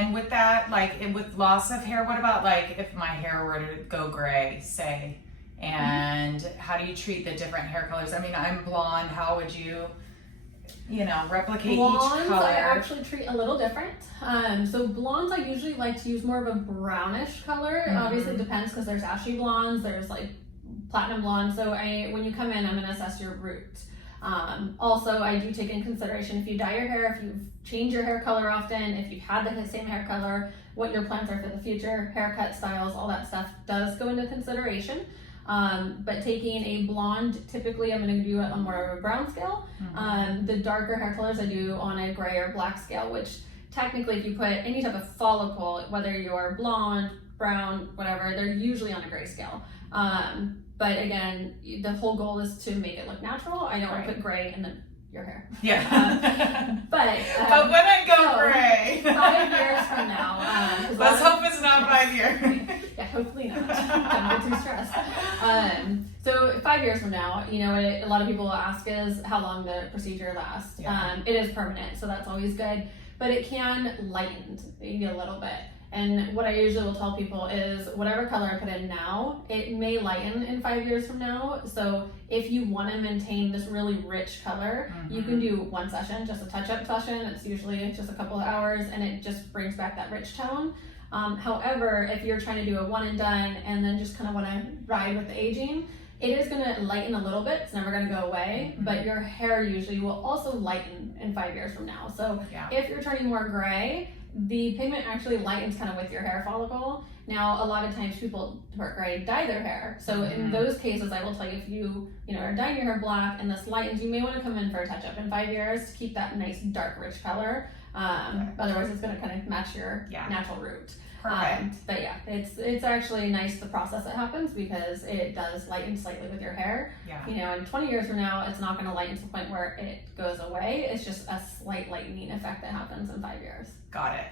And with that, like with loss of hair, what about like if my hair were to go gray, say, and how do you treat the different hair colors? I mean, I'm blonde. How would you, replicate Blondes, each color? I actually treat a little different. So blondes, I usually like to use more of a brownish color. Obviously, it depends because there's ashy blondes, there's like platinum blonde. So when you come in, I'm going to assess your root. Also, I do take in consideration if you dye your hair, if you've changed your hair color often, if you've had the same hair color, what your plans are for the future, haircut styles, all that stuff does go into consideration. But taking a blonde, typically I'm going to do it on more of a brown scale. The darker hair colors I do on a gray or black scale, which technically if you put any type of follicle, whether you're blonde, brown, whatever, they're usually on a gray scale. But again, the whole goal is to make it look natural. I don't want to put gray in your hair. Yeah. But when I go gray. 5 years from now. Let's hope it's not 5 years. Yeah, hopefully not. Don't get too stressed. So 5 years from now, a lot of people will ask is how long the procedure lasts. Yeah. It is permanent, so that's always good. But it can lighten maybe a little bit. And what I usually will tell people is whatever color I put in now, it may lighten in 5 years from now. So if you want to maintain this really rich color, you can do one session, just a touch-up session. It's usually just a couple of hours and it just brings back that rich tone. However, if you're trying to do a one and done and then just kind of want to ride with the aging, it is going to lighten a little bit. It's never going to go away, but your hair usually will also lighten in 5 years from now. So if you're turning more gray, the pigment actually lightens kind of with your hair follicle. Now, a lot of times people who are gray dye their hair. So in those cases, I will tell you if you are dyeing your hair black and this lightens, you may want to come in for a touch-up in 5 years to keep that nice dark rich color. Otherwise, it's going to kind of match your natural root. Perfect. But yeah, it's actually nice the process that happens because it does lighten slightly with your hair. Yeah. And 20 years from now, it's not going to lighten to the point where it goes away. It's just a slight lightening effect that happens in 5 years. Got it.